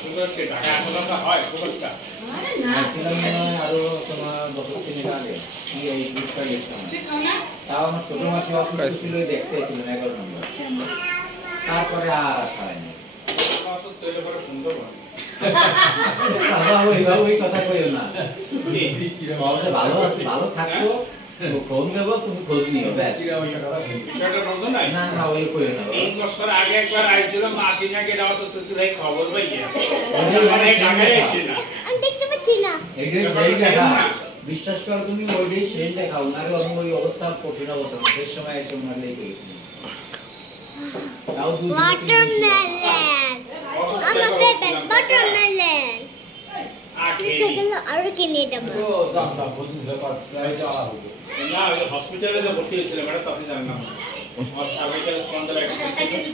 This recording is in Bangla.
আসলে ঢাকা আন্দোলনটা হয় প্রকাশটা আরো তোমার বছর 3 আগে কি এই গ্রুপটা গেছিলাম তাও আমার ছোট মাসি অসুস্থ ছিল দেখতে ছিলেন 11 নম্বর তারপরে আর আসা হয়নি অসুস্থ হলে পরে সুন্দর হয় ওই কথা কইও না ভালো আছে ভালো থাকো ফোন দেবো তুমি খোঁজ নিও না না ওই কইও না 3 বছর আগে একবার আইছিলাম মাসি না কেডা অসুস্থ ছিল এই খবর পাইয়া ঢাকায় আইছি না আমি দেখতে পাচ্ছি না এই জায়গা বিশ্বাস করো তুমি ওইটাই সেই দেখাও না আমি ওই অবস্থা কঠিন অবস্থা সেই সময় এসে মারলেই করেছি ওয়াটারমেলন আমার ফেভারিট ওয়াটারমেলন সেগুলো আরো কিনে দেবো না হসপিটালে যে ভর্তি হয়েছিল ম্যাডাম আপনি জানেন না আমার সার্ভাইকাল স্পন্ডাইটিস